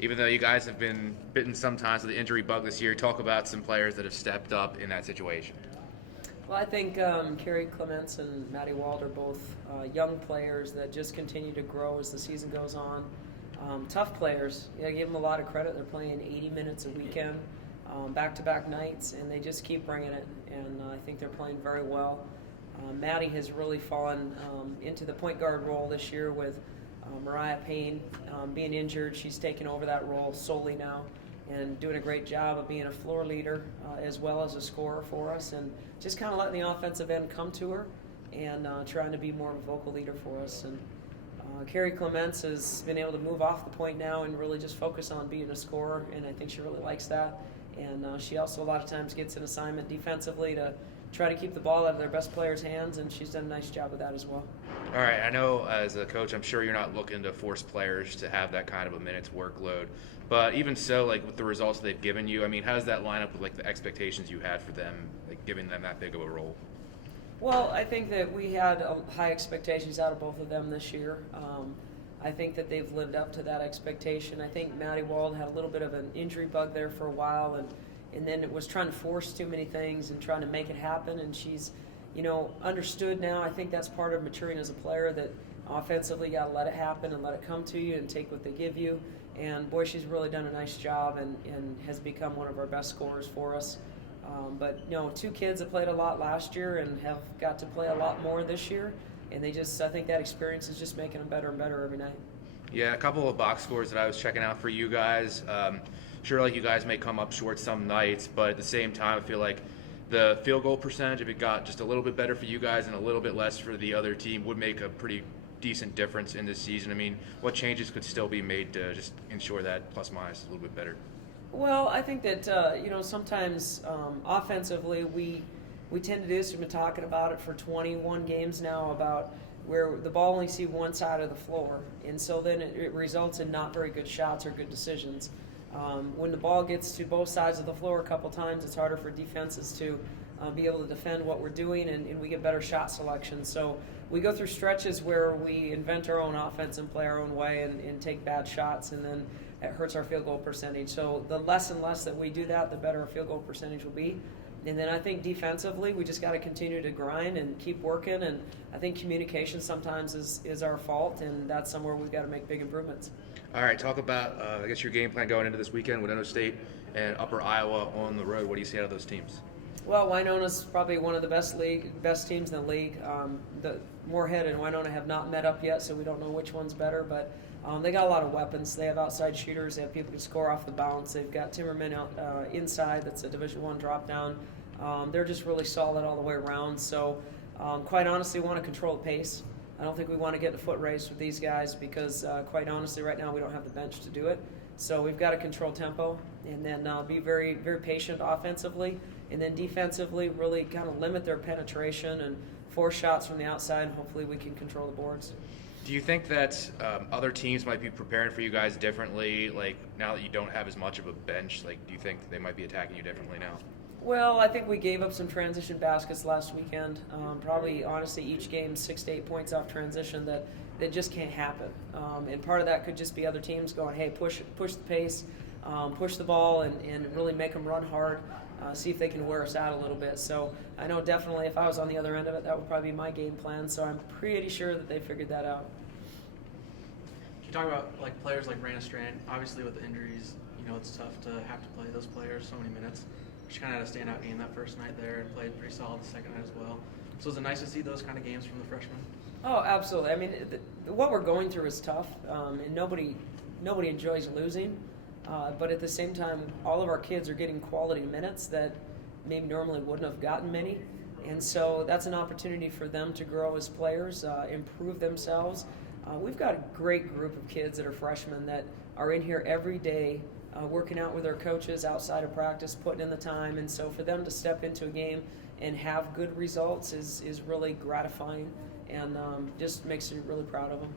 even though you guys have been bitten sometimes with the injury bug this year, talk about some players that have stepped up in that situation. Well, I think Carrie Clements and Maddie Wald are both young players that just continue to grow as the season goes on. Tough players. You give them a lot of credit. They're playing 80 minutes a weekend, back-to-back nights, and they just keep bringing it. And I think they're playing very well. Maddie has really fallen into the point guard role this year with Mariah Payne being injured. She's taken over that role solely now and doing a great job of being a floor leader as well as a scorer for us, and just kind of letting the offensive end come to her and trying to be more of a vocal leader for us. And Carrie Clements has been able to move off the point now and really just focus on being a scorer, and I think she really likes that. And she also a lot of times gets an assignment defensively to try to keep the ball out of their best players' hands, and she's done a nice job of that as well. All right, I know as a coach, I'm sure you're not looking to force players to have that kind of a minutes workload, but even so, like with the results they've given you, I mean, how does that line up with like the expectations you had for them, like giving them that big of a role? Well, I think that we had high expectations out of both of them this year. I think that they've lived up to that expectation. I think Maddie Wald had a little bit of an injury bug there for a while, and then it was trying to force too many things and trying to make it happen, and she's understood now. I think that's part of maturing as a player, that offensively you got to let it happen and let it come to you and take what they give you. And boy, she's really done a nice job and has become one of our best scorers for us. But two kids that played a lot last year and have got to play a lot more this year, and I think that experience is just making them better and better every night. Yeah, a couple of box scores that I was checking out for you guys. Sure, like you guys may come up short some nights, but at the same time, I feel like the field goal percentage, if it got just a little bit better for you guys and a little bit less for the other team, would make a pretty decent difference in this season. I mean, what changes could still be made to just ensure that plus minus is a little bit better? Well, I think that sometimes offensively we tend to do this. We've been talking about it for 21 games now about where the ball only see one side of the floor, and so then it results in not very good shots or good decisions. When the ball gets to both sides of the floor a couple times, it's harder for defenses to be able to defend what we're doing, and we get better shot selection. So we go through stretches where we invent our own offense and play our own way and take bad shots, and then it hurts our field goal percentage. So the less and less that we do that, the better our field goal percentage will be. And then I think defensively, we just got to continue to grind and keep working. And I think communication sometimes is our fault, and that's somewhere we've got to make big improvements. All right, talk about, I guess, your game plan going into this weekend with Winona State and Upper Iowa on the road. What do you see out of those teams? Well, Winona's probably one of the best teams in the league. The Moorhead and Winona have not met up yet, so we don't know which one's better. But they got a lot of weapons. They have outside shooters. They have people who can score off the bounce. They've got Timmerman out inside. That's a Division I drop down. They're just really solid all the way around. So, quite honestly, we want to control the pace. I don't think we want to get in a foot race with these guys because, quite honestly, right now we don't have the bench to do it. So we've got to control tempo and then be very, very patient offensively. And then defensively, really kind of limit their penetration and force shots from the outside. And hopefully we can control the boards. Do you think that other teams might be preparing for you guys differently? Like now that you don't have as much of a bench, like do you think they might be attacking you differently now? Well, I think we gave up some transition baskets last weekend. Probably, honestly, each game 6 to 8 points off transition that just can't happen. And part of that could just be other teams going, hey, push the pace, push the ball, and really make them run hard. See if they can wear us out a little bit. So I know definitely if I was on the other end of it, that would probably be my game plan. So I'm pretty sure that they figured that out. You talk about like players like Rana Strand. Obviously, with the injuries, it's tough to have to play those players so many minutes. She kind of had a standout game that first night there and played pretty solid the second night as well. So is it nice to see those kind of games from the freshmen? Oh, absolutely. I mean, what we're going through is tough, and nobody enjoys losing. But at the same time, all of our kids are getting quality minutes that maybe normally wouldn't have gotten many. And so that's an opportunity for them to grow as players, improve themselves. We've got a great group of kids that are freshmen that are in here every day working out with their coaches outside of practice, putting in the time. And so for them to step into a game and have good results is really gratifying and just makes me really proud of them.